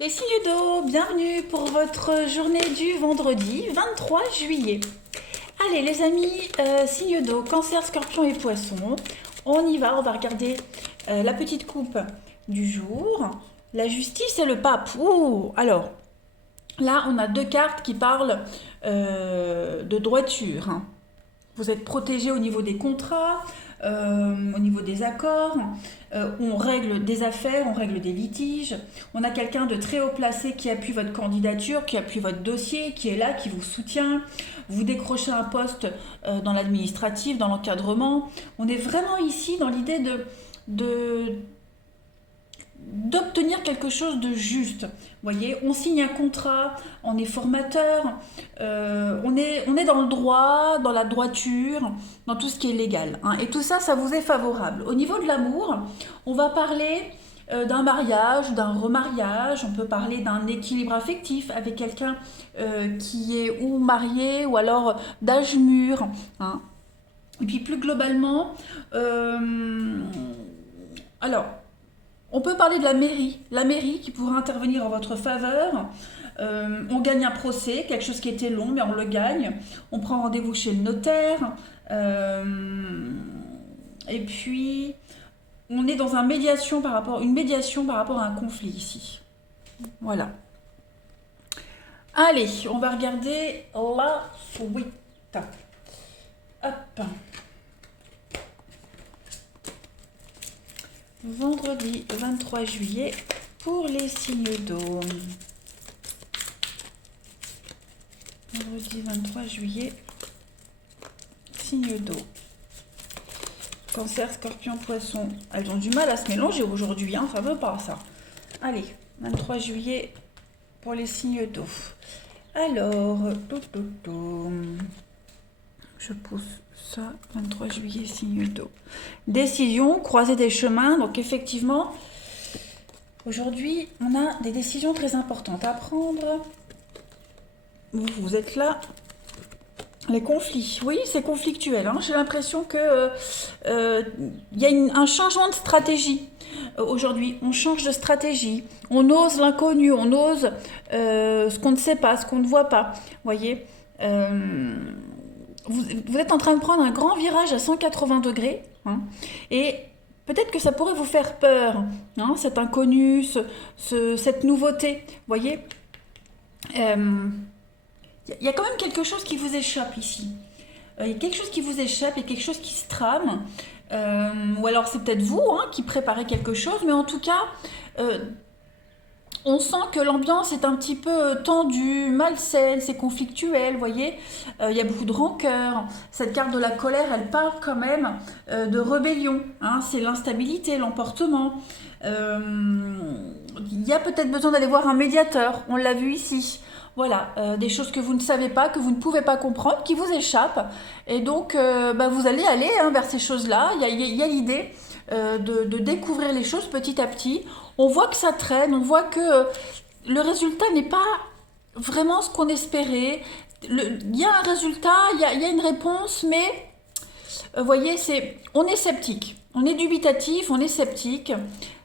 Les signes d'eau, bienvenue pour votre journée du vendredi 23 juillet. Allez les amis, signes d'eau, cancer, scorpion et poisson. On y va, on va regarder la petite coupe du jour. La justice et le pape. Ouh, alors, là on a deux cartes qui parlent de droiture, hein. Vous êtes protégé au niveau des contrats, au niveau des accords, on règle des affaires, on règle des litiges. On a quelqu'un de très haut placé qui appuie votre candidature, qui appuie votre dossier, qui est là, qui vous soutient. Vous décrochez un poste dans l'administratif, dans l'encadrement. On est vraiment ici dans l'idée de d'obtenir quelque chose de juste. Vous voyez, on signe un contrat, on est formateur, on est dans le droit, dans la droiture, dans tout ce qui est légal, hein. Et tout ça, ça vous est favorable. Au niveau de l'amour, on va parler d'un mariage, d'un remariage, on peut parler d'un équilibre affectif avec quelqu'un qui est ou marié ou alors d'âge mûr, hein. Et puis plus globalement, alors, on peut parler de la mairie qui pourrait intervenir en votre faveur. On gagne un procès, quelque chose qui était long, mais on le gagne. On prend rendez-vous chez le notaire. Et puis, on est dans une médiation par rapport à un conflit ici. Voilà. Allez, on va regarder la suite. Hop. Vendredi 23 juillet pour les signes d'eau. Vendredi 23 juillet, signes d'eau. Cancer, scorpion, poisson. Elles ont du mal à se mélanger aujourd'hui, hein, ça veut pas ça. Allez, 23 juillet pour les signes d'eau. Alors, je pousse ça, 23 juillet, signe d'eau. Décision, croiser des chemins. Donc effectivement, aujourd'hui, on a des décisions très importantes à prendre. Vous êtes là. Les conflits, oui, c'est conflictuel, hein. J'ai l'impression que y a un changement de stratégie. Aujourd'hui, on change de stratégie. On ose l'inconnu, on ose ce qu'on ne sait pas, ce qu'on ne voit pas. Voyez, vous êtes en train de prendre un grand virage à 180 degrés, hein, et peut-être que ça pourrait vous faire peur, hein, cet inconnu, cette nouveauté. Voyez, il y a quand même quelque chose qui vous échappe ici. Il y a quelque chose qui vous échappe, il y a quelque chose qui se trame. Ou alors c'est peut-être vous, hein, qui préparez quelque chose, mais en tout cas, euh, on sent que l'ambiance est un petit peu tendue, malsaine, c'est conflictuel, vous voyez. Il y a beaucoup de rancœur. Cette carte de la colère, elle parle quand même de rébellion, hein. C'est l'instabilité, l'emportement. Il y a peut-être besoin d'aller voir un médiateur, on l'a vu ici. Voilà, des choses que vous ne savez pas, que vous ne pouvez pas comprendre, qui vous échappent. Et donc, vous allez aller, hein, vers ces choses-là. Il y a l'idée de découvrir les choses petit à petit. On voit que ça traîne, on voit que le résultat n'est pas vraiment ce qu'on espérait. Il y a un résultat, il y a une réponse, mais vous voyez, on est sceptique, on est dubitatif, on est sceptique.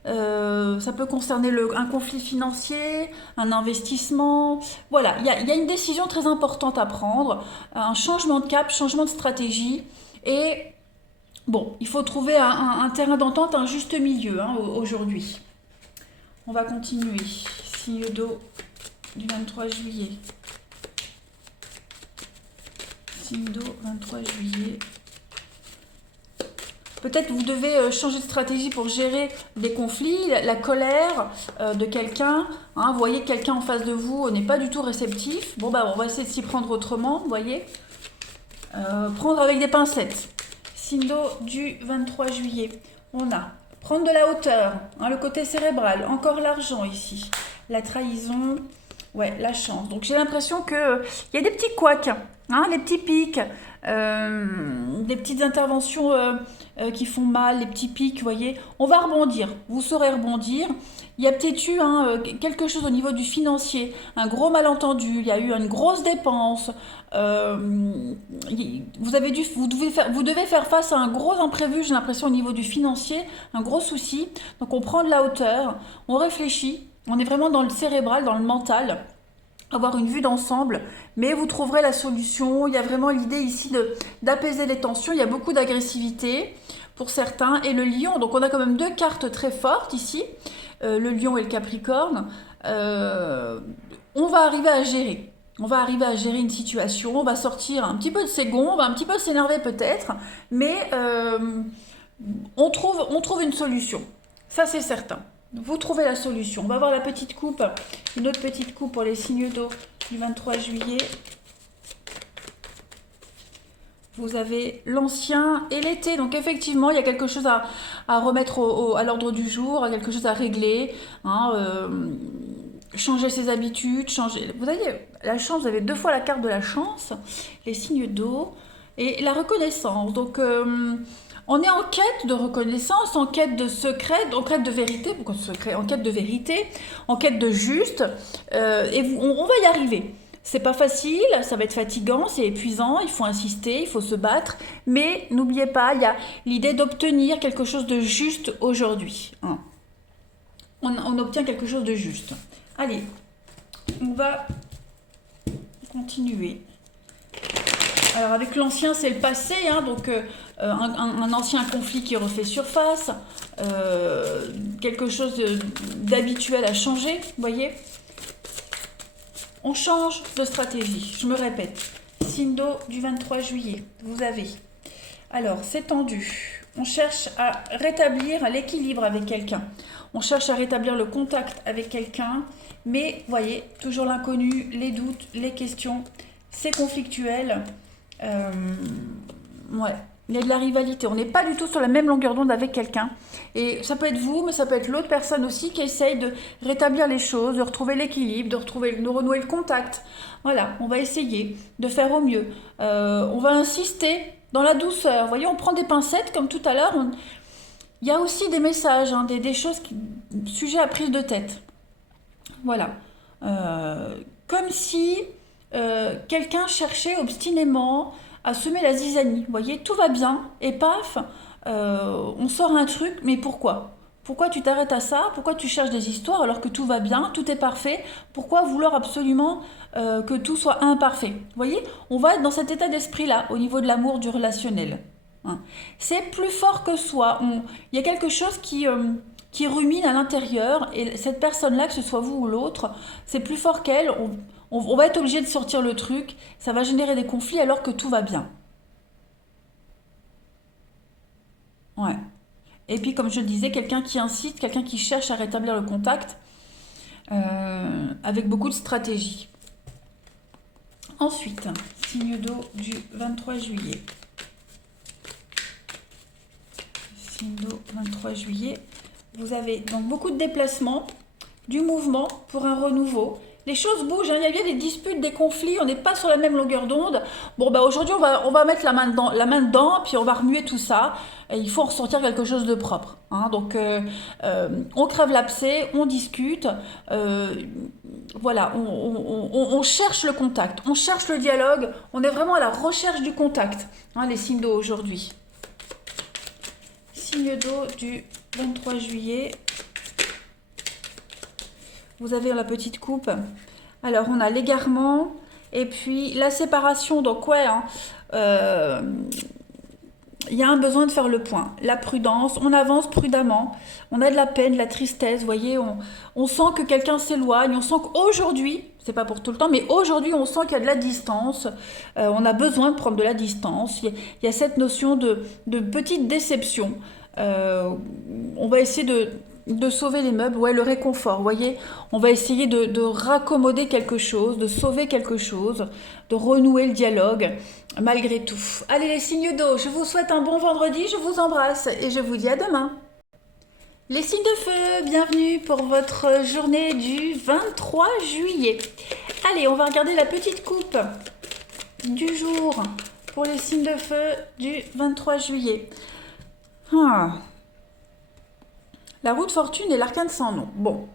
Ça peut concerner un conflit financier, un investissement. Voilà, il y a une décision très importante à prendre, un changement de cap, changement de stratégie. Et bon, il faut trouver un terrain d'entente, un juste milieu, hein, aujourd'hui. On va continuer. Signe d'eau du 23 juillet. Signe d'eau 23 juillet. Peut-être vous devez changer de stratégie pour gérer des conflits, la colère de quelqu'un, hein. Vous voyez que quelqu'un en face de vous n'est pas du tout réceptif. Bon, on va essayer de s'y prendre autrement, vous voyez. Prendre avec des pincettes. Signe d'eau du 23 juillet. On a prendre de la hauteur, hein, le côté cérébral, encore l'argent ici. La trahison, ouais, la chance. Donc j'ai l'impression que il y a des petits couacs, hein, les petits pics, des petites interventions qui font mal, les petits pics, vous voyez. On va rebondir, vous saurez rebondir. Il y a peut-être eu, hein, quelque chose au niveau du financier, un gros malentendu, il y a eu une grosse dépense. Vous devez faire face à un gros imprévu, j'ai l'impression, au niveau du financier, un gros souci. Donc on prend de la hauteur, on réfléchit, On est vraiment dans le cérébral, dans le mental, avoir une vue d'ensemble, mais vous trouverez la solution. Il y a vraiment l'idée ici d'apaiser les tensions. Il y a beaucoup d'agressivité pour certains. Et le lion, donc on a quand même deux cartes très fortes ici, le lion et le capricorne. On va arriver à gérer. On va arriver à gérer une situation, on va sortir un petit peu de ses gonds, on va un petit peu s'énerver peut-être, mais on trouve une solution. Ça, c'est certain. Vous trouvez la solution. On va voir la petite coupe, une autre petite coupe pour les signes d'eau du 23 juillet. Vous avez l'ancien et l'été. Donc effectivement, il y a quelque chose à remettre à l'ordre du jour, quelque chose à régler. Hein, changer ses habitudes, changer... Vous avez la chance, vous avez deux fois la carte de la chance, les signes d'eau et la reconnaissance. Donc on est en quête de reconnaissance, en quête de secret, en quête de vérité, pourquoi secret? En quête de vérité, en quête de juste, et on va y arriver. C'est pas facile, ça va être fatigant, c'est épuisant, il faut insister, il faut se battre, mais n'oubliez pas, il y a l'idée d'obtenir quelque chose de juste aujourd'hui. Hein. On obtient quelque chose de juste. Allez, on va continuer. Alors avec l'ancien, c'est le passé, hein, donc un ancien conflit qui refait surface, quelque chose d'habituel à changer, vous voyez. On change de stratégie, je me répète. Signe d'eau du 23 juillet, vous avez. Alors, c'est tendu. On cherche à rétablir l'équilibre avec quelqu'un. On cherche à rétablir le contact avec quelqu'un, mais vous voyez, toujours l'inconnu, les doutes, les questions, c'est conflictuel. Ouais, il y a de la rivalité. On n'est pas du tout sur la même longueur d'onde avec quelqu'un. Et ça peut être vous, mais ça peut être l'autre personne aussi qui essaye de rétablir les choses, de retrouver l'équilibre, de renouer le contact. Voilà, on va essayer de faire au mieux. On va insister dans la douceur. Vous voyez, on prend des pincettes comme tout à l'heure. Il y a aussi des messages, hein, des choses, sujets à prise de tête. Voilà. Comme si quelqu'un cherchait obstinément à semer la zizanie. Vous voyez, tout va bien, et paf, on sort un truc, mais pourquoi? Pourquoi tu t'arrêtes à ça? Pourquoi tu cherches des histoires alors que tout va bien, tout est parfait? Pourquoi vouloir absolument que tout soit imparfait? Vous voyez, on va être dans cet état d'esprit-là, au niveau de l'amour, du relationnel. Hein. C'est plus fort que soi. Il y a quelque chose qui rumine à l'intérieur, et cette personne-là, que ce soit vous ou l'autre, c'est plus fort qu'elle. On va être obligé de sortir le truc, ça va générer des conflits alors que tout va bien. Ouais. Et puis, comme je le disais, quelqu'un qui incite, quelqu'un qui cherche à rétablir le contact avec beaucoup de stratégie. Ensuite, signe d'eau du 23 juillet. Signe d'eau 23 juillet. Vous avez donc beaucoup de déplacements, du mouvement pour un renouveau. Les choses bougent, hein. Il y a des disputes, des conflits, on n'est pas sur la même longueur d'onde. Bon, bah aujourd'hui, on va mettre la main dedans, puis on va remuer tout ça. Et il faut en ressortir quelque chose de propre. Hein. Donc, on crève l'abcès, on discute. Voilà, on cherche le contact, on cherche le dialogue. On est vraiment à la recherche du contact, hein, les signes d'eau aujourd'hui. Signe d'eau du 23 juillet. Vous avez la petite coupe. Alors, on a l'égarement et puis la séparation. Donc, ouais, hein, il y a un besoin de faire le point. La prudence, on avance prudemment. On a de la peine, de la tristesse. Vous voyez, on sent que quelqu'un s'éloigne. On sent qu'aujourd'hui, c'est pas pour tout le temps, mais aujourd'hui, on sent qu'il y a de la distance. On a besoin de prendre de la distance. Il y a cette notion de petite déception. On va essayer de sauver les meubles, ouais, le réconfort, vous voyez, on va essayer de raccommoder quelque chose, de sauver quelque chose, de renouer le dialogue, malgré tout. Allez les signes d'eau, je vous souhaite un bon vendredi, je vous embrasse et je vous dis à demain. Les signes de feu, bienvenue pour votre journée du 23 juillet. Allez, on va regarder la petite coupe du jour pour les signes de feu du 23 juillet. La roue de fortune et l'arcane sans nom. Bon,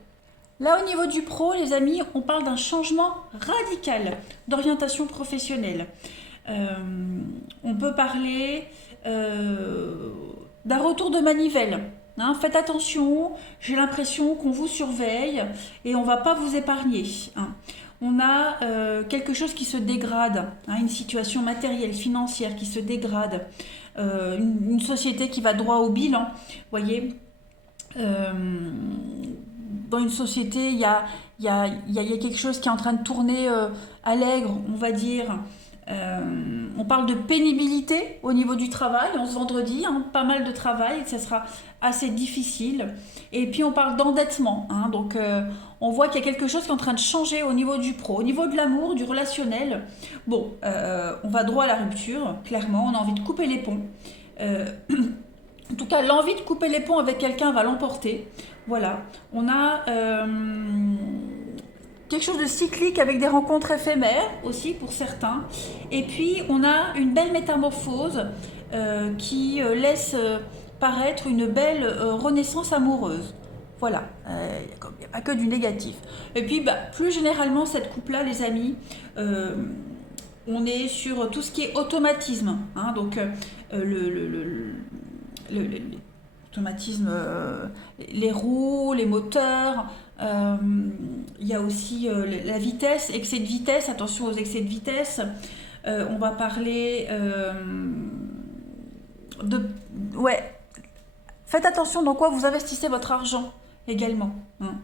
là au niveau du pro, les amis, on parle d'un changement radical d'orientation professionnelle. On peut parler d'un retour de manivelle. hein. Faites attention, j'ai l'impression qu'on vous surveille et on va pas vous épargner, hein. On a quelque chose qui se dégrade, hein, une situation matérielle, financière qui se dégrade, une société qui va droit au bilan, voyez. Euh, dans une société, il y a quelque chose qui est en train de tourner à l'aigre, on va dire. On parle de pénibilité au niveau du travail, en ce vendredi, hein, pas mal de travail, ça sera assez difficile. Et puis on parle d'endettement, hein, donc on voit qu'il y a quelque chose qui est en train de changer au niveau du pro, au niveau de l'amour, du relationnel. Bon, on va droit à la rupture, clairement, on a envie de couper les ponts. En tout cas, l'envie de couper les ponts avec quelqu'un va l'emporter. Voilà, on a quelque chose de cyclique avec des rencontres éphémères aussi pour certains. Et puis, on a une belle métamorphose qui laisse paraître une belle renaissance amoureuse. Voilà, il n'y a pas que du négatif. Et puis, bah, plus généralement, cette couple-là, les amis, on est sur tout ce qui est automatisme, hein, donc l'automatisme, les roues, les moteurs, il y a aussi la vitesse, excès de vitesse, attention aux excès de vitesse. On va parler de... Ouais, faites attention dans quoi vous investissez votre argent également, hein.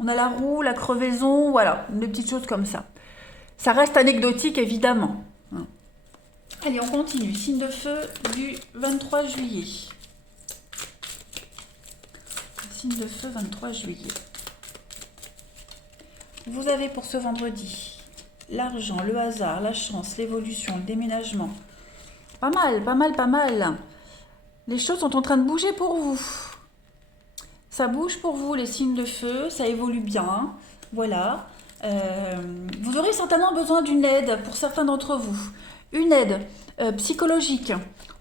On a la roue, la crevaison, voilà, des petites choses comme ça. Ça reste anecdotique, évidemment, hein. Allez, on continue. Signe de feu du 23 juillet. Signe de feu 23 juillet. Vous avez pour ce vendredi l'argent, le hasard, la chance, l'évolution, le déménagement. Pas mal, pas mal, pas mal. Les choses sont en train de bouger pour vous. Ça bouge pour vous, les signes de feu, ça évolue bien. Voilà. Vous aurez certainement besoin d'une aide pour certains d'entre vous. Une aide psychologique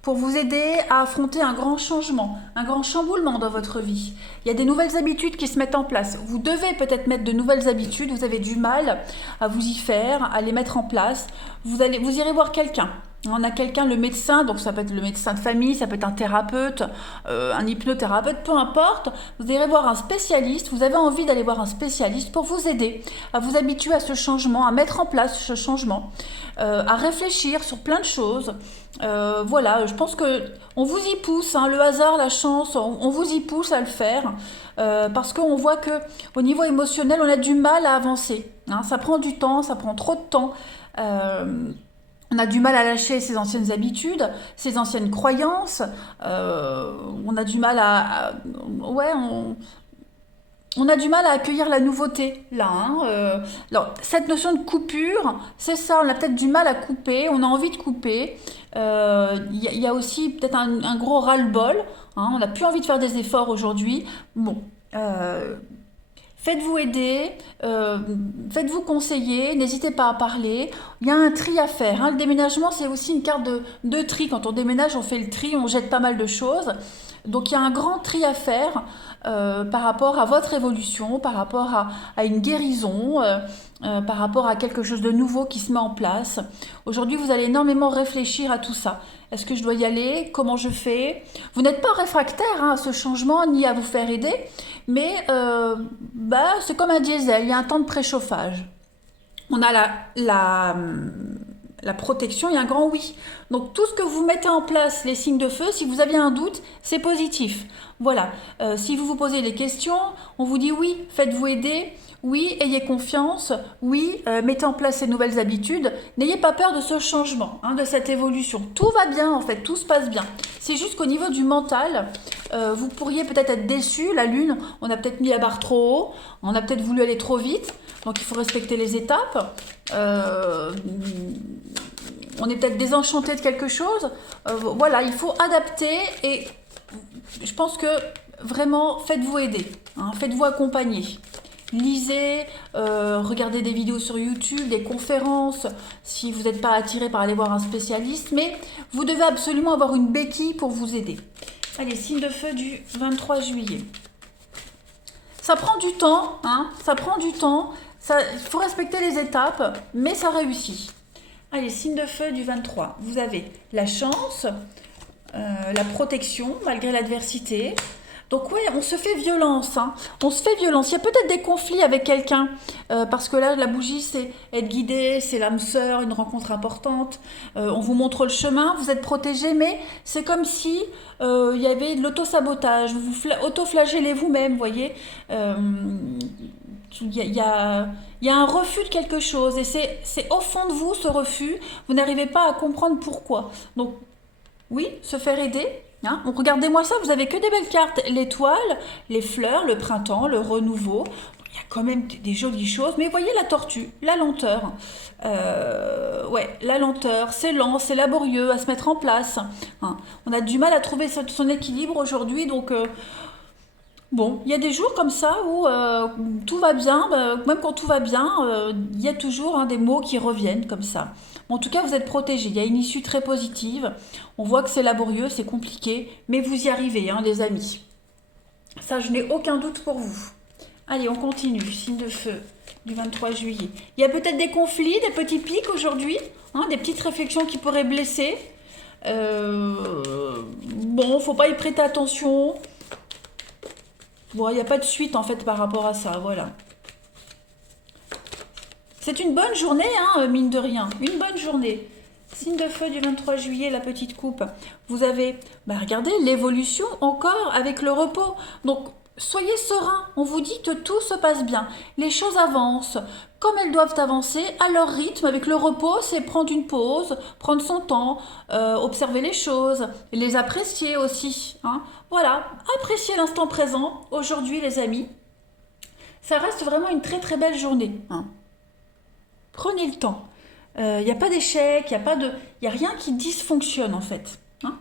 pour vous aider à affronter un grand changement, un grand chamboulement dans votre vie. Il y a des nouvelles habitudes qui se mettent en place. Vous devez peut-être mettre de nouvelles habitudes, vous avez du mal à vous y faire, à les mettre en place. Vous irez voir quelqu'un. On a quelqu'un, le médecin, donc ça peut être le médecin de famille, ça peut être un thérapeute, un hypnothérapeute, peu importe. Vous irez voir un spécialiste, vous avez envie d'aller voir un spécialiste pour vous aider à vous habituer à ce changement, à mettre en place ce changement, à réfléchir sur plein de choses. Voilà, je pense que on vous y pousse, hein, le hasard, la chance, on vous y pousse à le faire, parce qu'on voit que au niveau émotionnel, on a du mal à avancer, hein, ça prend du temps, ça prend trop de temps. On a du mal à lâcher ses anciennes habitudes, ses anciennes croyances. On a du mal ouais, on a du mal à accueillir la nouveauté, là, hein. Alors, cette notion de coupure, c'est ça, on a peut-être du mal à couper, on a envie de couper. Y a aussi peut-être un gros ras-le-bol, hein, on n'a plus envie de faire des efforts aujourd'hui. Bon, faites-vous aider, faites-vous conseiller, n'hésitez pas à parler. Il y a un tri à faire, hein. Le déménagement, c'est aussi une carte de tri. Quand on déménage, on fait le tri, on jette pas mal de choses. Donc il y a un grand tri à faire par rapport à votre évolution, par rapport à une guérison, par rapport à quelque chose de nouveau qui se met en place. Aujourd'hui, vous allez énormément réfléchir à tout ça. Est-ce que je dois y aller? Comment je fais? Vous n'êtes pas réfractaire, hein, à ce changement, ni à vous faire aider, mais c'est comme un diesel, il y a un temps de préchauffage. On a la protection et un grand oui. Donc tout ce que vous mettez en place, les signes de feu, si vous aviez un doute, c'est positif. Voilà. Si vous vous posez des questions, on vous dit oui, faites-vous aider. Oui, ayez confiance. Oui, mettez en place ces nouvelles habitudes. N'ayez pas peur de ce changement, hein, de cette évolution. Tout va bien en fait, tout se passe bien. C'est juste qu'au niveau du mental, vous pourriez peut-être être déçu. La lune, on a peut-être mis la barre trop haut. On a peut-être voulu aller trop vite. Donc il faut respecter les étapes. On est peut-être désenchanté de quelque chose. Voilà, il faut adapter et je pense que vraiment faites-vous aider, hein, faites-vous accompagner. Lisez, regardez des vidéos sur YouTube, des conférences, si vous n'êtes pas attiré par aller voir un spécialiste, mais vous devez absolument avoir une béquille pour vous aider. Allez, signe de feu du 23 juillet. Ça prend du temps, hein, ça prend du temps, il faut respecter les étapes, mais ça réussit. Allez, signe de feu du 23. Vous avez la chance, la protection malgré l'adversité. Donc ouais, on se fait violence, hein. On se fait violence. Il y a peut-être des conflits avec quelqu'un, parce que là, la bougie, c'est être guidé, c'est l'âme sœur, une rencontre importante. On vous montre le chemin, vous êtes protégé, mais c'est comme si il y avait de l'auto-sabotage. Vous auto-flagellez vous-même, vous voyez. Il y a un refus de quelque chose, et c'est au fond de vous, ce refus. Vous n'arrivez pas à comprendre pourquoi. Donc oui, se faire aider. Hein. Donc, regardez-moi ça, vous avez que des belles cartes. L'étoile, les fleurs, le printemps, le renouveau. Il y a quand même des jolies choses. Mais voyez la tortue, la lenteur. Ouais, la lenteur, c'est lent, c'est laborieux à se mettre en place. Hein. On a du mal à trouver son équilibre aujourd'hui. Donc, bon, il y a des jours comme ça où tout va bien. Même quand tout va bien, il y a toujours, hein, des mots qui reviennent comme ça. En tout cas, vous êtes protégés. Il y a une issue très positive. On voit que c'est laborieux, c'est compliqué, mais vous y arrivez, hein, les amis. Ça, je n'ai aucun doute pour vous. Allez, on continue. Signe de feu du 23 juillet. Il y a peut-être des conflits, des petits pics aujourd'hui, hein, des petites réflexions qui pourraient blesser. Bon, faut pas y prêter attention. Bon, il n'y a pas de suite en fait par rapport à ça, voilà. C'est une bonne journée, hein, mine de rien. Une bonne journée. Signe de feu du 23 juillet, la petite coupe. Vous avez, regardez, l'évolution encore avec le repos. Donc, soyez serein. On vous dit que tout se passe bien. Les choses avancent comme elles doivent avancer, à leur rythme. Avec le repos, c'est prendre une pause, prendre son temps, observer les choses, les apprécier aussi. Hein. Voilà, appréciez l'instant présent. Aujourd'hui, les amis, ça reste vraiment une très très belle journée. Hein. Prenez le temps. Il n'y a pas d'échec, il y a rien qui dysfonctionne en fait. Hein.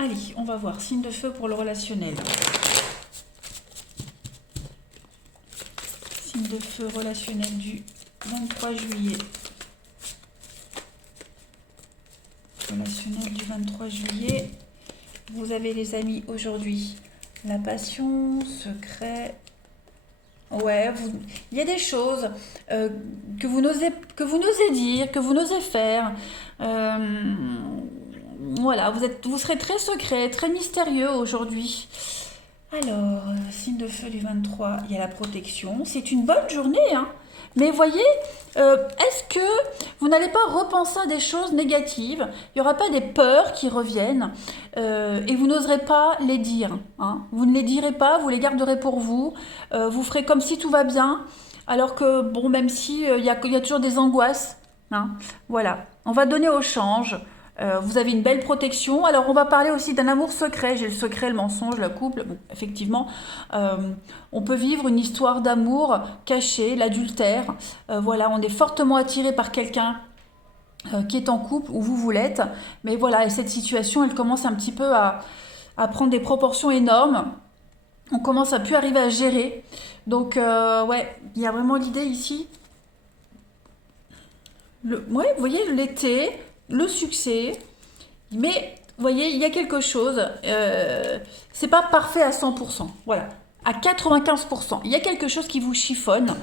Allez, on va voir. Signe de feu pour le relationnel. Signe de feu relationnel du 23 juillet. Relationnel du 23 juillet. Vous avez les amis aujourd'hui. La passion, secret. Ouais, il y a des choses que vous n'osez dire, que vous n'osez faire. Voilà, vous serez très secret, très mystérieux aujourd'hui. Alors, signe de feu du 23, il y a la protection. C'est une bonne journée, hein. Mais voyez, est-ce que vous n'allez pas repenser à des choses négatives? Il n'y aura pas des peurs qui reviennent et vous n'oserez pas les dire. Hein. Vous ne les direz pas, vous les garderez pour vous. Vous ferez comme si tout va bien, alors que, bon, même si il y a toujours des angoisses. Hein. Voilà, on va donner au change. Vous avez une belle protection. Alors, on va parler aussi d'un amour secret. J'ai le secret, le mensonge, le couple. Bon, effectivement, on peut vivre une histoire d'amour cachée, l'adultère. Voilà, on est fortement attiré par quelqu'un qui est en couple ou vous l'êtes. Mais voilà, et cette situation, elle commence un petit peu à prendre des proportions énormes. On commence à plus arriver à gérer. Donc, ouais, il y a vraiment l'idée ici. Ouais, vous voyez, l'été, le succès, mais vous voyez, il y a quelque chose, c'est pas parfait à 100%, voilà, à 95%, il y a quelque chose qui vous chiffonne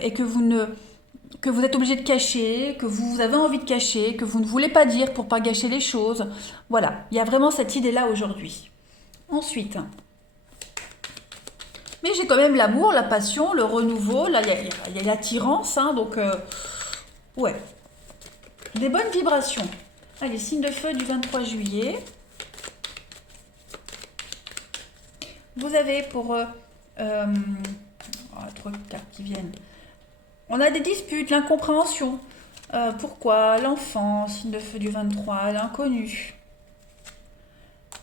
et que vous êtes obligé de cacher, que vous avez envie de cacher, que vous ne voulez pas dire pour pas gâcher les choses, voilà, il y a vraiment cette idée-là aujourd'hui. Ensuite, mais j'ai quand même l'amour, la passion, le renouveau, là il y a l'attirance, hein, donc ouais. Des bonnes vibrations. Allez, signe de feu du 23 juillet. Vous avez pour... trois cartes qui viennent. On a des disputes, l'incompréhension. Pourquoi? L'enfant, signe de feu du 23, l'inconnu.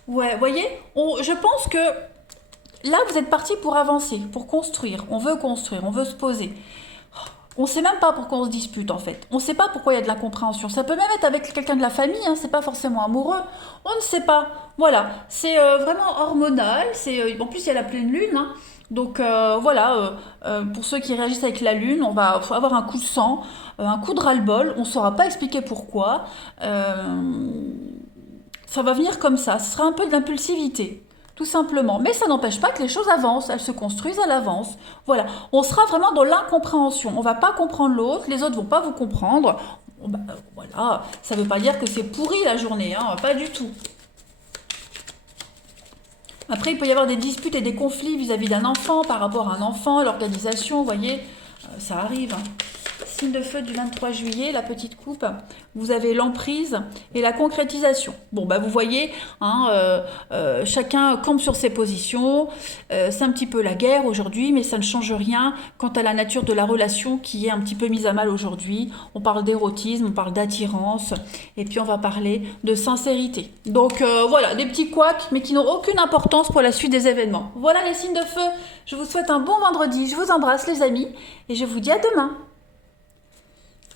Ouais, voyez, je pense que là, vous êtes parti pour avancer, pour construire. On veut construire, on veut se poser. On ne sait même pas pourquoi on se dispute en fait. On ne sait pas pourquoi il y a de l'incompréhension. Ça peut même être avec quelqu'un de la famille, hein, c'est pas forcément amoureux. On ne sait pas. Voilà, c'est vraiment hormonal. En plus, il y a la pleine lune. Hein. Donc voilà, pour ceux qui réagissent avec la lune, on va avoir un coup de sang, un coup de ras-le-bol. On ne saura pas expliquer pourquoi. Ça va venir comme ça. Ce sera un peu de l'impulsivité. tout simplement. Mais ça n'empêche pas que les choses avancent, elles se construisent, elles avancent. Voilà, on sera vraiment dans l'incompréhension. On va pas comprendre l'autre, les autres vont pas vous comprendre. Voilà, ça veut pas dire que c'est pourri la journée, hein, pas du tout. Après, il peut y avoir des disputes et des conflits vis-à-vis d'un enfant, par rapport à un enfant, l'organisation, vous voyez, ça arrive, hein. Signe de feu du 23 juillet, la petite coupe, vous avez l'emprise et la concrétisation. Bon, bah vous voyez, hein, chacun campe sur ses positions, c'est un petit peu la guerre aujourd'hui, mais ça ne change rien quant à la nature de la relation qui est un petit peu mise à mal aujourd'hui. On parle d'érotisme, on parle d'attirance, et puis on va parler de sincérité. Donc voilà, des petits couacs, mais qui n'ont aucune importance pour la suite des événements. Voilà les signes de feu, je vous souhaite un bon vendredi, je vous embrasse les amis, et je vous dis à demain.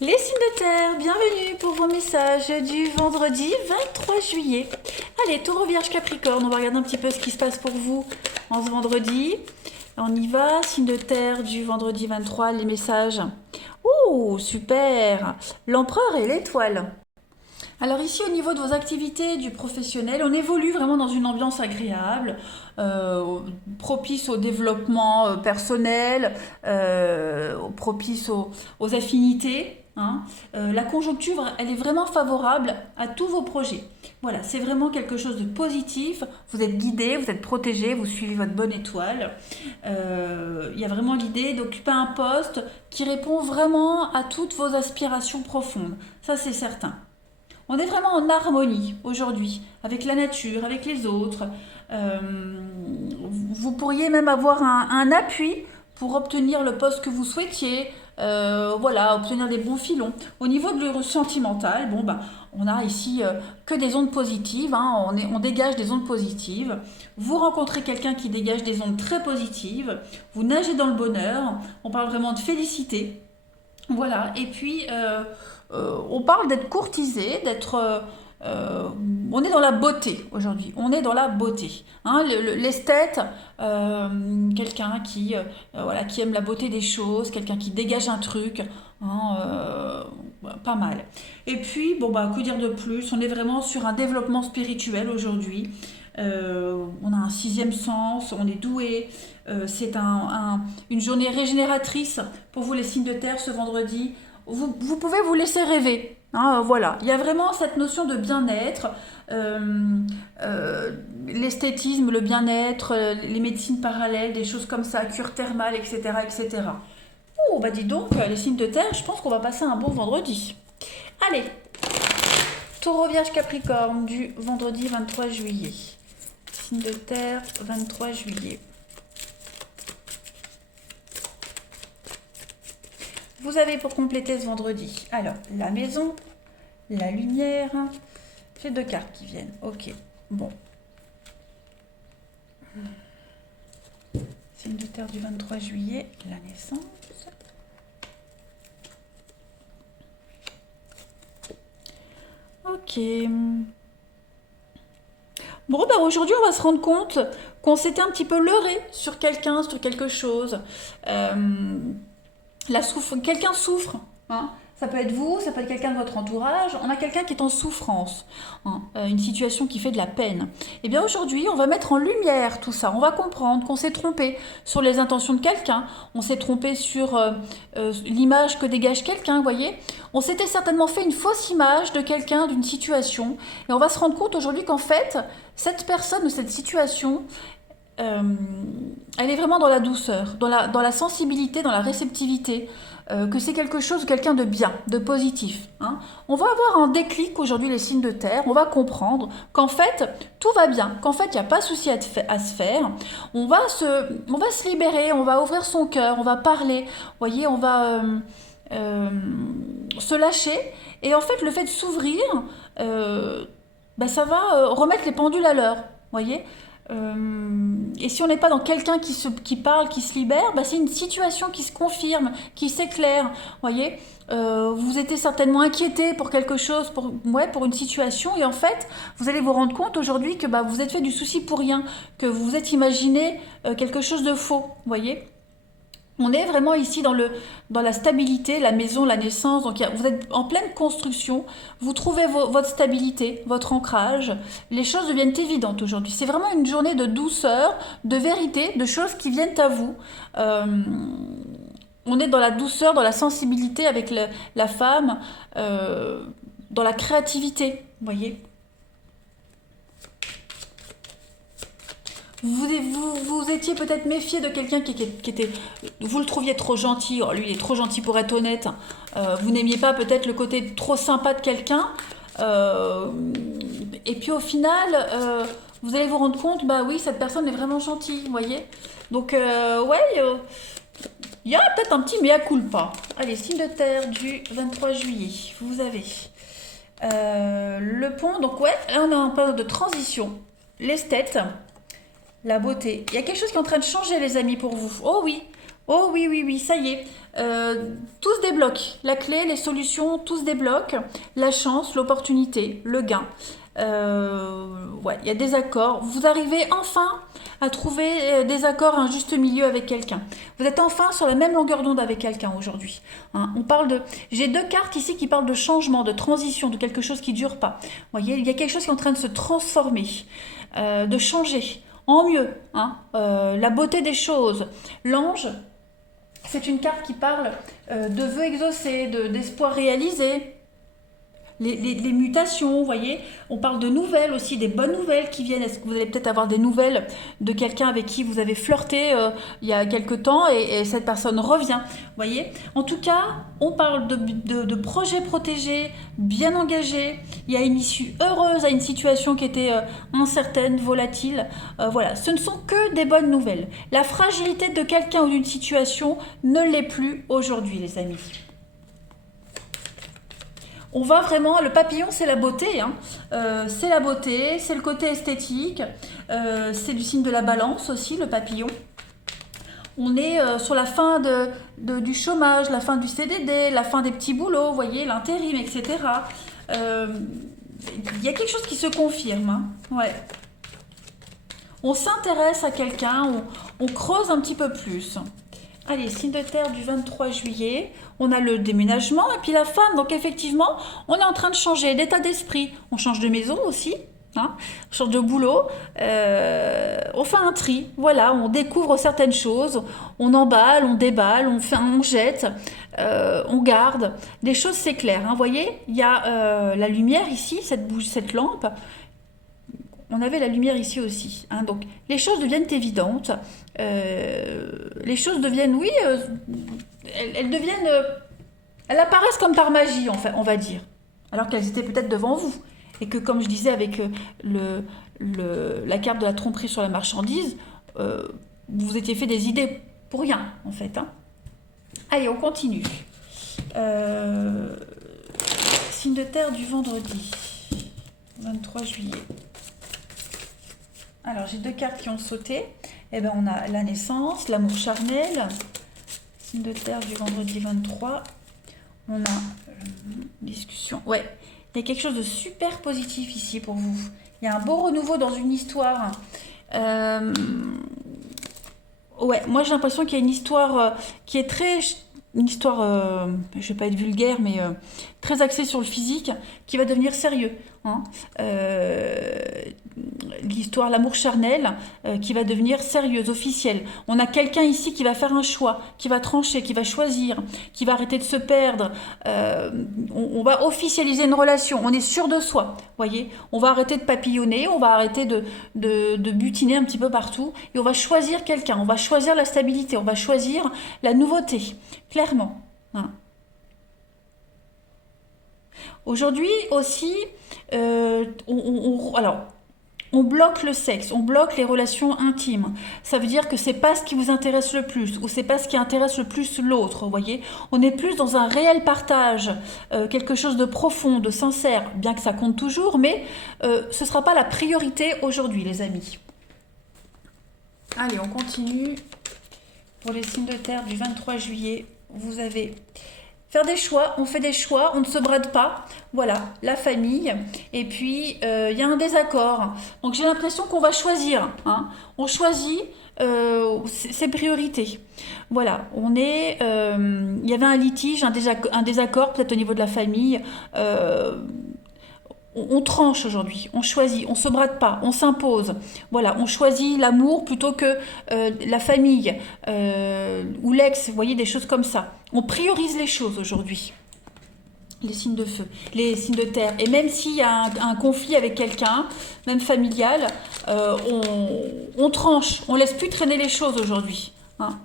Les signes de terre, bienvenue pour vos messages du vendredi 23 juillet. Allez, Taureau, Vierge, Capricorne, on va regarder un petit peu ce qui se passe pour vous en ce vendredi. On y va, signe de terre du vendredi 23, les messages. Ouh, super! L'empereur et l'étoile. Alors ici, au niveau de vos activités du professionnel, on évolue vraiment dans une ambiance agréable, propice au développement personnel, propice aux affinités, hein. La conjoncture, elle est vraiment favorable à tous vos projets. Voilà, c'est vraiment quelque chose de positif. Vous êtes guidé, vous êtes protégé, vous suivez votre bonne étoile. Il y a vraiment l'idée d'occuper un poste qui répond vraiment à toutes vos aspirations profondes. Ça, c'est certain. On est vraiment en harmonie aujourd'hui, avec la nature, avec les autres. Vous pourriez même avoir un appui pour obtenir le poste que vous souhaitiez, voilà, obtenir des bons filons. Au niveau de sentimental, bon, ben, on a ici que des ondes positives, hein, on dégage des ondes positives. Vous rencontrez quelqu'un qui dégage des ondes très positives, vous nagez dans le bonheur, on parle vraiment de félicité. Voilà, et puis on parle d'être courtisé, on est dans la beauté aujourd'hui, on est dans la beauté. Hein, l'esthète, quelqu'un voilà, qui aime la beauté des choses, quelqu'un qui dégage un truc, hein, pas mal. Et puis, bon, bah, que dire de plus? On est vraiment sur un développement spirituel aujourd'hui. On a un sixième sens, on est doué. C'est une journée régénératrice pour vous les signes de terre ce vendredi. Vous pouvez vous laisser rêver. Hein, voilà, il y a vraiment cette notion de bien-être, l'esthétisme, le bien-être, les médecines parallèles, des choses comme ça, cure thermale, etc., etc. Oh, bah dis donc, les signes de terre, je pense qu'on va passer un bon vendredi. Allez, Taureau, Vierge, Capricorne du vendredi 23 juillet. Signe de terre, 23 juillet. Vous avez pour compléter ce vendredi, alors, la maison, la lumière, j'ai 2 cartes qui viennent, ok, bon. Signe de terre du 23 juillet, la naissance. Ok. Bon, bah aujourd'hui, on va se rendre compte qu'on s'était un petit peu leurré sur quelqu'un, sur quelque chose. Quelqu'un souffre, hein. Ça peut être vous, ça peut être quelqu'un de votre entourage. On a quelqu'un qui est en souffrance, hein, une situation qui fait de la peine. Et bien aujourd'hui, on va mettre en lumière tout ça. On va comprendre qu'on s'est trompé sur les intentions de quelqu'un. On s'est trompé sur l'image que dégage quelqu'un, vous voyez. On s'était certainement fait une fausse image de quelqu'un, d'une situation. Et on va se rendre compte aujourd'hui qu'en fait, cette personne ou cette situation, elle est vraiment dans la douceur, dans la sensibilité, dans la réceptivité, que c'est quelque chose, quelqu'un de bien, de positif. Hein. On va avoir un déclic aujourd'hui, les signes de terre, on va comprendre qu'en fait, tout va bien, qu'en fait, il n'y a pas de souci à se faire. On va se libérer, on va ouvrir son cœur, on va parler, vous voyez, on va se lâcher. Et en fait, le fait de s'ouvrir, ça va remettre les pendules à l'heure, vous voyez. Et si on n'est pas dans quelqu'un qui parle, qui se libère, c'est une situation qui se confirme, qui s'éclaire. Vous voyez, vous étiez certainement inquiété pour quelque chose, pour une situation, et en fait, vous allez vous rendre compte aujourd'hui que vous êtes fait du souci pour rien, que vous vous êtes imaginé quelque chose de faux. Vous voyez. On est vraiment ici dans la stabilité, la maison, la naissance. Donc vous êtes en pleine construction, vous trouvez votre stabilité, votre ancrage. Les choses deviennent évidentes aujourd'hui. C'est vraiment une journée de douceur, de vérité, de choses qui viennent à vous. Euh, on est dans la douceur, dans la sensibilité avec la femme, dans la créativité, vous voyez. Vous étiez peut-être méfié de quelqu'un qui était... Vous le trouviez trop gentil. Oh, lui, il est trop gentil pour être honnête. Vous n'aimiez pas peut-être le côté trop sympa de quelqu'un. Et puis au final, vous allez vous rendre compte, bah oui, cette personne est vraiment gentille, vous voyez. Donc, ouais, il y a peut-être un petit mea culpa. Allez, signe de terre du 23 juillet. Vous avez le pont. Donc, ouais, là, on est en période de transition. L'esthète. La beauté. Il y a quelque chose qui est en train de changer, les amis, pour vous. Oh oui. Oh oui, oui, oui, ça y est. Tout se débloque. La clé, les solutions, tout se débloque. La chance, l'opportunité, le gain. Ouais, il y a des accords. Vous arrivez enfin à trouver des accords, un juste milieu avec quelqu'un. Vous êtes enfin sur la même longueur d'onde avec quelqu'un aujourd'hui. Hein, on parle de... J'ai deux cartes ici qui parlent de changement, de transition, de quelque chose qui ne dure pas. Vous voyez, il y a quelque chose qui est en train de se transformer, de changer. En mieux, hein, la beauté des choses. L'ange, c'est une carte qui parle de vœux exaucés, d'espoir réalisé, les mutations, vous voyez. On parle de nouvelles aussi, des bonnes nouvelles qui viennent. Est-ce que vous allez peut-être avoir des nouvelles de quelqu'un avec qui vous avez flirté il y a quelque temps et cette personne revient, vous voyez. En tout cas, on parle de projets protégés, bien engagés. Il y a une issue heureuse à une situation qui était incertaine, volatile. Voilà, ce ne sont que des bonnes nouvelles. La fragilité de quelqu'un ou d'une situation ne l'est plus aujourd'hui, les amis. On va vraiment, le papillon c'est la beauté, hein. C'est la beauté, c'est le côté esthétique, c'est du signe de la balance aussi, le papillon. On est sur la fin du chômage, la fin du CDD, la fin des petits boulots, vous voyez, l'intérim, etc. Il y a quelque chose qui se confirme, hein. Ouais. On s'intéresse à quelqu'un, on creuse un petit peu plus. Allez, signe de terre du 23 juillet, on a le déménagement et puis la femme. Donc effectivement, on est en train de changer d'état d'esprit. On change de maison aussi, hein, on change de boulot, on fait un tri. Voilà, on découvre certaines choses, on emballe, on déballe, on jette, on garde. Des choses, c'est clair. Hein, vous voyez, il y a la lumière ici, cette lampe. On avait la lumière ici aussi. Hein, donc, les choses deviennent évidentes. Les choses deviennent, oui, elles deviennent... elles apparaissent comme par magie, en fait, on va dire. Alors qu'elles étaient peut-être devant vous. Et que, comme je disais avec la carte de la tromperie sur la marchandise, vous étiez fait des idées pour rien, en fait. Hein. Allez, on continue. Signe de terre du vendredi, 23 juillet. Alors, j'ai deux cartes qui ont sauté. Eh ben, on a la naissance, l'amour charnel, signe de terre du vendredi 23. On a discussion. Ouais, il y a quelque chose de super positif ici pour vous. Il y a un beau renouveau dans une histoire. Ouais, moi j'ai l'impression qu'il y a une histoire qui est très... Une histoire, je ne vais pas être vulgaire, mais très axée sur le physique, qui va devenir sérieux. Hein. L'histoire, l'amour charnel, qui va devenir sérieuse, officielle. On a quelqu'un ici qui va faire un choix, qui va trancher, qui va choisir, qui va arrêter de se perdre. On va officialiser une relation, on est sûr de soi, voyez. On va arrêter de papillonner, on va arrêter de butiner un petit peu partout, et on va choisir quelqu'un, on va choisir la stabilité, on va choisir la nouveauté, clairement. Hein. Aujourd'hui aussi, on bloque le sexe, on bloque les relations intimes. Ça veut dire que c'est pas ce qui vous intéresse le plus, ou c'est pas ce qui intéresse le plus l'autre, vous voyez. On est plus dans un réel partage, quelque chose de profond, de sincère, bien que ça compte toujours, mais ce sera pas la priorité aujourd'hui, les amis. Allez, on continue. Pour les signes de terre du 23 juillet, vous avez Faire des choix, on fait des choix, on ne se brade pas. Voilà, la famille. Et puis, il y a un désaccord. Donc, j'ai l'impression qu'on va choisir, hein. On choisit ses priorités. Voilà, il y avait un litige, un désaccord peut-être au niveau de la famille. Euh, on tranche aujourd'hui, on choisit, on se brade pas, on s'impose. Voilà, on choisit l'amour plutôt que la famille ou l'ex, vous voyez, des choses comme ça. On priorise les choses aujourd'hui. Les signes de feu, les signes de terre. Et même s'il y a un conflit avec quelqu'un, même familial, on tranche, on laisse plus traîner les choses aujourd'hui, hein.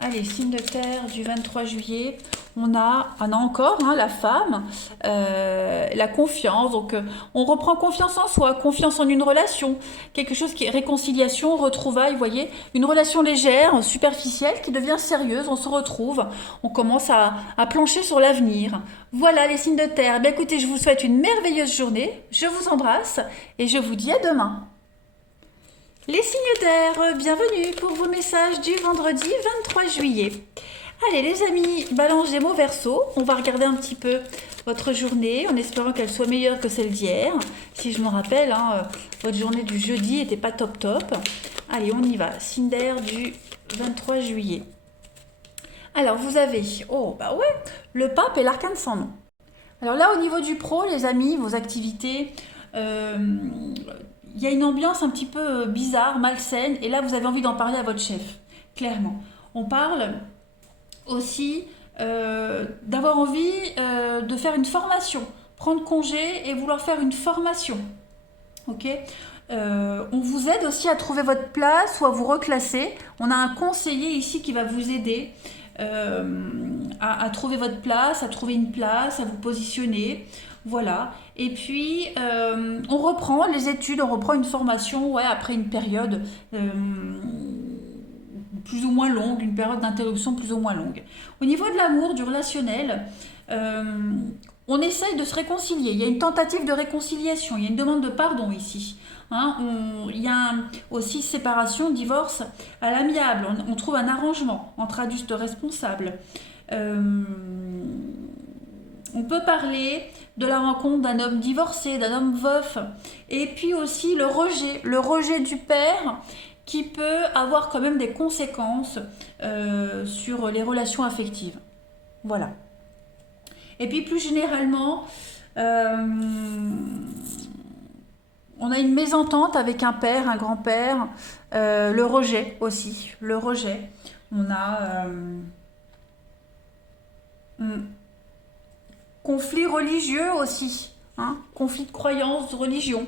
Allez, signe de terre du 23 juillet. On a encore hein, la femme, la confiance. Donc, on reprend confiance en soi, confiance en une relation, quelque chose qui est réconciliation, retrouvailles, vous voyez, une relation légère, superficielle, qui devient sérieuse. On se retrouve, on commence à plancher sur l'avenir. Voilà les signes de terre. Eh bien, écoutez, je vous souhaite une merveilleuse journée. Je vous embrasse et je vous dis à demain. Les signes d'air, bienvenue pour vos messages du vendredi 23 juillet. Allez les amis, Balance, Gémeaux, Verseau, on va regarder un petit peu votre journée en espérant qu'elle soit meilleure que celle d'hier. Si je me rappelle, hein, votre journée du jeudi n'était pas top top. Allez, on y va. Signe d'air du 23 juillet. Alors vous avez, oh bah ouais, le pape et l'arcane sans nom. Alors là au niveau du pro, les amis, vos activités, il y a une ambiance un petit peu bizarre, malsaine, et là vous avez envie d'en parler à votre chef, clairement. On parle aussi d'avoir envie de faire une formation, prendre congé et vouloir faire une formation. Ok. On vous aide aussi à trouver votre place ou à vous reclasser. On a un conseiller ici qui va vous aider à trouver votre place, à trouver une place, à vous positionner. Voilà. Et puis, on reprend les études, on reprend une formation ouais, après une période plus ou moins longue, une période d'interruption plus ou moins longue. Au niveau de l'amour, du relationnel, on essaye de se réconcilier. Il y a une tentative de réconciliation, il y a une demande de pardon ici. Hein, il y a aussi séparation, divorce à l'amiable. On trouve un arrangement entre adultes responsables. On peut parler de la rencontre d'un homme divorcé, d'un homme veuf. Et puis aussi le rejet du père qui peut avoir quand même des conséquences sur les relations affectives. Voilà. Et puis plus généralement, on a une mésentente avec un père, un grand-père, le rejet aussi, le rejet. On a conflit religieux aussi, hein, conflit de croyances, de religion.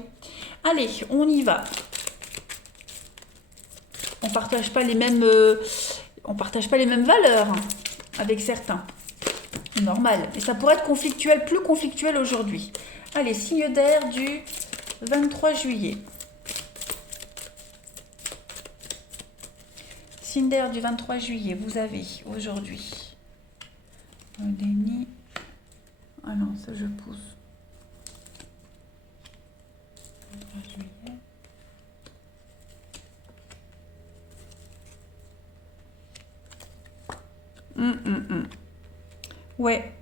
Allez, on y va. On partage pas les mêmes, on partage pas les mêmes valeurs hein, avec certains. Normal. Et ça pourrait être conflictuel, plus conflictuel aujourd'hui. Allez, signe d'air du 23 juillet. Signe d'air du 23 juillet, vous avez aujourd'hui un déni. Ah non, ça je pousse. 23 juillet. Ouais.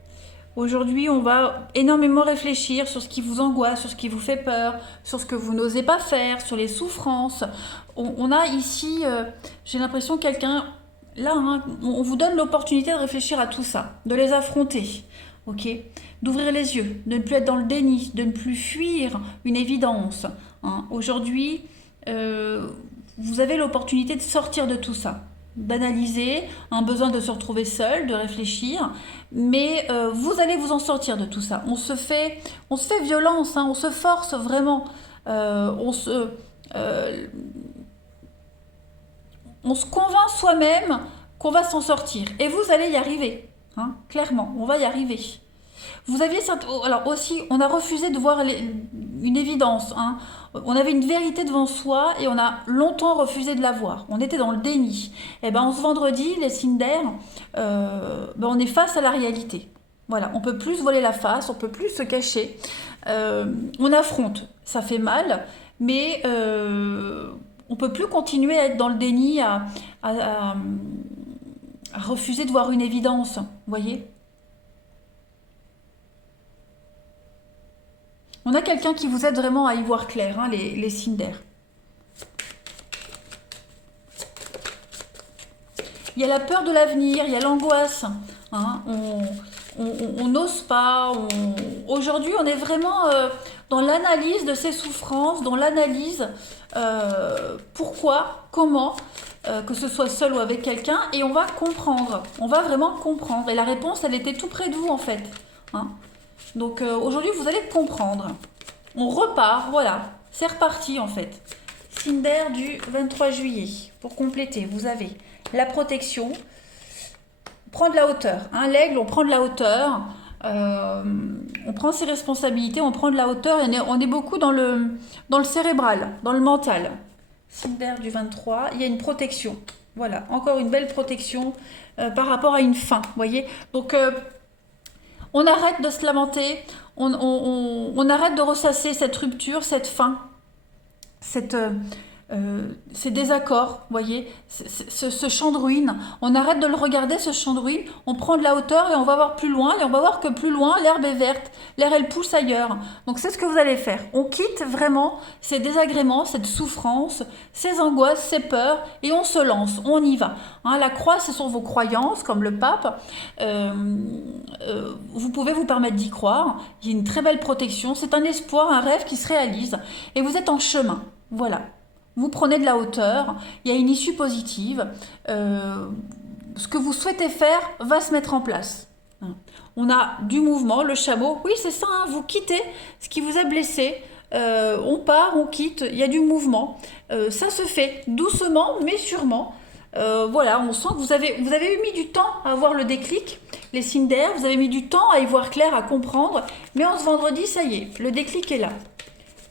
Aujourd'hui, on va énormément réfléchir sur ce qui vous angoisse, sur ce qui vous fait peur, sur ce que vous n'osez pas faire, sur les souffrances. On a ici, j'ai l'impression, quelqu'un, là, hein, on vous donne l'opportunité de réfléchir à tout ça, de les affronter, ok? D'ouvrir les yeux, de ne plus être dans le déni, de ne plus fuir une évidence, hein. Aujourd'hui, vous avez l'opportunité de sortir de tout ça, d'analyser, un besoin de se retrouver seul, de réfléchir, mais vous allez vous en sortir de tout ça. On se fait violence, hein, on se force vraiment, on se convainc soi-même qu'on va s'en sortir. Et vous allez y arriver, hein, clairement, on va y arriver. Vous aviez alors aussi, on a refusé de voir une évidence, hein. On avait une vérité devant soi et on a longtemps refusé de la voir. On était dans le déni. Et ben, ce vendredi, les signes d'air, on est face à la réalité. Voilà, on peut plus se voiler la face, on peut plus se cacher. On affronte, ça fait mal, mais on peut plus continuer à être dans le déni, refuser de voir une évidence, vous voyez. On a quelqu'un qui vous aide vraiment à y voir clair, hein, les signes d'air. Il y a la peur de l'avenir, il y a l'angoisse. Hein, on n'ose pas. Aujourd'hui, on est vraiment dans l'analyse de ces souffrances, dans l'analyse pourquoi, comment, que ce soit seul ou avec quelqu'un, et on va comprendre. On va vraiment comprendre. Et la réponse, elle était tout près de vous, en fait. Hein. Donc aujourd'hui, vous allez comprendre. On repart, voilà. C'est reparti, en fait. Signe d'air du 23 juillet. Pour compléter, vous avez la protection. Prendre la hauteur. Hein, l'aigle, on prend de la hauteur. On prend ses responsabilités, on prend de la hauteur. Et on est beaucoup dans le cérébral, dans le mental. Signe d'air du 23. Il y a une protection. Voilà, encore une belle protection par rapport à une fin. Vous voyez. Donc, on arrête de se lamenter. On arrête de ressasser cette rupture, cette fin, ces désaccords, vous voyez, ce champ de ruines. On arrête de le regarder, ce champ de ruines, on prend de la hauteur et on va voir plus loin, et on va voir que plus loin, l'herbe est verte, l'air elle pousse ailleurs. Donc c'est ce que vous allez faire. On quitte vraiment ces désagréments, cette souffrance, ces angoisses, ces peurs, et on se lance, on y va. Hein, la croix, ce sont vos croyances, comme le pape. Vous pouvez vous permettre d'y croire. Il y a une très belle protection. C'est un espoir, un rêve qui se réalise. Et vous êtes en chemin. Voilà. Vous prenez de la hauteur, il y a une issue positive, ce que vous souhaitez faire va se mettre en place. On a du mouvement, le chameau, oui c'est ça, hein, vous quittez ce qui vous a blessé, on part, on quitte, il y a du mouvement, ça se fait doucement mais sûrement. Voilà, on sent que vous avez mis du temps à avoir le déclic, les signes d'air, vous avez mis du temps à y voir clair, à comprendre, mais en ce vendredi, ça y est, le déclic est là.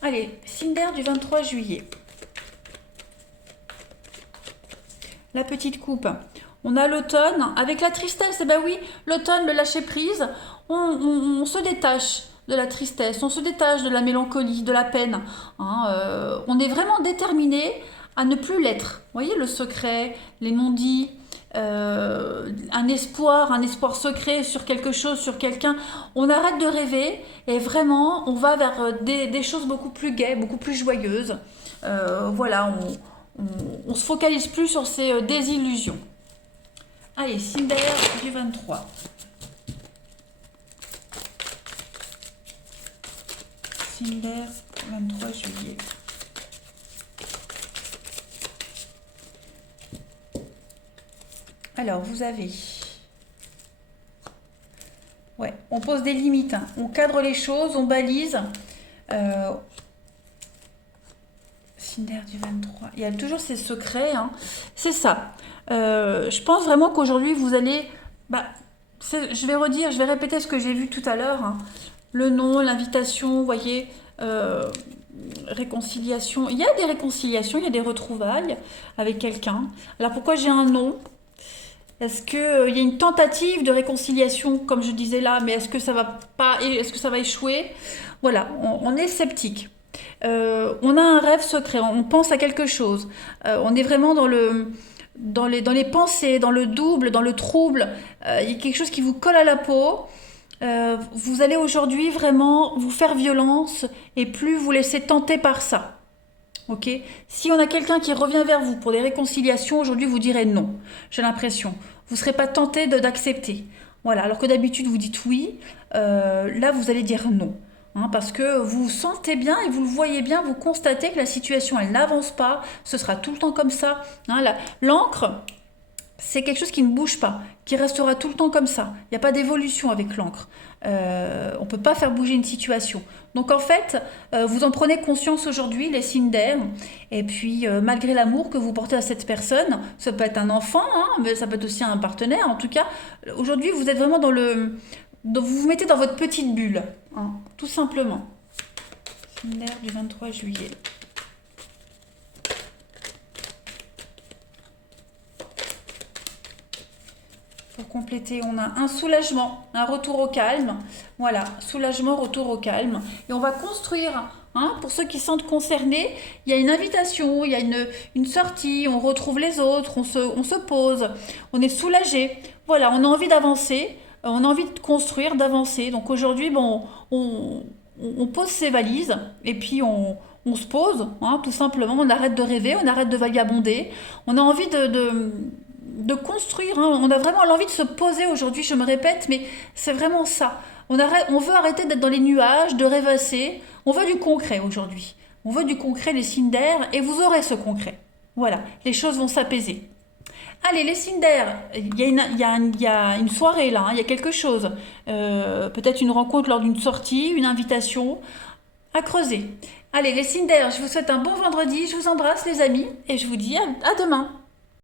Allez, signe d'air du 23 juillet. La petite coupe. On a l'automne avec la tristesse. Eh ben oui, l'automne, le lâcher prise, on se détache de la tristesse, on se détache de la mélancolie, de la peine. Hein, on est vraiment déterminé à ne plus l'être. Vous voyez, le secret, les non-dits, un espoir secret sur quelque chose, sur quelqu'un. On arrête de rêver et vraiment, on va vers des choses beaucoup plus gaies, beaucoup plus joyeuses. Voilà, on se focalise plus sur ces désillusions. Allez, signe d'air du 23. Signe d'air 23 juillet. Alors, vous avez... Ouais, on pose des limites, hein. On cadre les choses, on balise. D'air du 23. Il y a toujours ces secrets. Hein. C'est ça. Je pense vraiment qu'aujourd'hui, vous allez... je vais redire, je vais répéter ce que j'ai vu tout à l'heure. Hein. Le nom, l'invitation, vous voyez, réconciliation. Il y a des réconciliations, il y a des retrouvailles avec quelqu'un. Alors pourquoi j'ai un nom? Est-ce qu'il y a une tentative de réconciliation, comme je disais là, mais est-ce que ça va pas, est-ce que ça va échouer? Voilà, on est sceptique. On a un rêve secret, on pense à quelque chose. On est vraiment dans les pensées, dans le double, dans le trouble. Il y a quelque chose qui vous colle à la peau. Vous allez aujourd'hui vraiment vous faire violence et plus vous laisser tenter par ça. Ok? Si on a quelqu'un qui revient vers vous pour des réconciliations, aujourd'hui vous direz non. J'ai l'impression. Vous ne serez pas tenté d'accepter. Voilà. Alors que d'habitude vous dites oui. Là vous allez dire non. Hein, parce que vous sentez bien et vous le voyez bien, vous constatez que la situation elle n'avance pas, ce sera tout le temps comme ça. Hein, l'encre, c'est quelque chose qui ne bouge pas, qui restera tout le temps comme ça. Il n'y a pas d'évolution avec l'encre. On ne peut pas faire bouger une situation. Donc en fait, vous en prenez conscience aujourd'hui, les signes d'air. Et puis, malgré l'amour que vous portez à cette personne, ça peut être un enfant, hein, mais ça peut être aussi un partenaire. En tout cas, aujourd'hui, vous êtes vraiment donc vous vous mettez dans votre petite bulle, hein, tout simplement. Signe d'air du 23 juillet. Pour compléter, on a un soulagement, un retour au calme. Voilà, soulagement, retour au calme. Et on va construire, hein, pour ceux qui se sentent concernés, il y a une invitation, il y a une sortie, on retrouve les autres, on se pose, on est soulagé. Voilà, on a envie d'avancer, on a envie de construire, d'avancer. Donc aujourd'hui, bon, on pose ses valises et puis on se pose, hein, tout simplement. On arrête de rêver, on arrête de vagabonder. On a envie de construire, hein. On a vraiment l'envie de se poser aujourd'hui, je me répète, mais c'est vraiment ça. On veut arrêter d'être dans les nuages, de rêvasser. On veut du concret aujourd'hui. On veut du concret, les signes d'air, et vous aurez ce concret. Voilà, les choses vont s'apaiser. Allez, les signes d'air, il y a une soirée là, hein, il y a quelque chose. Peut-être une rencontre lors d'une sortie, une invitation à creuser. Allez, les signes d'air, je vous souhaite un bon vendredi, je vous embrasse les amis, et je vous dis à demain.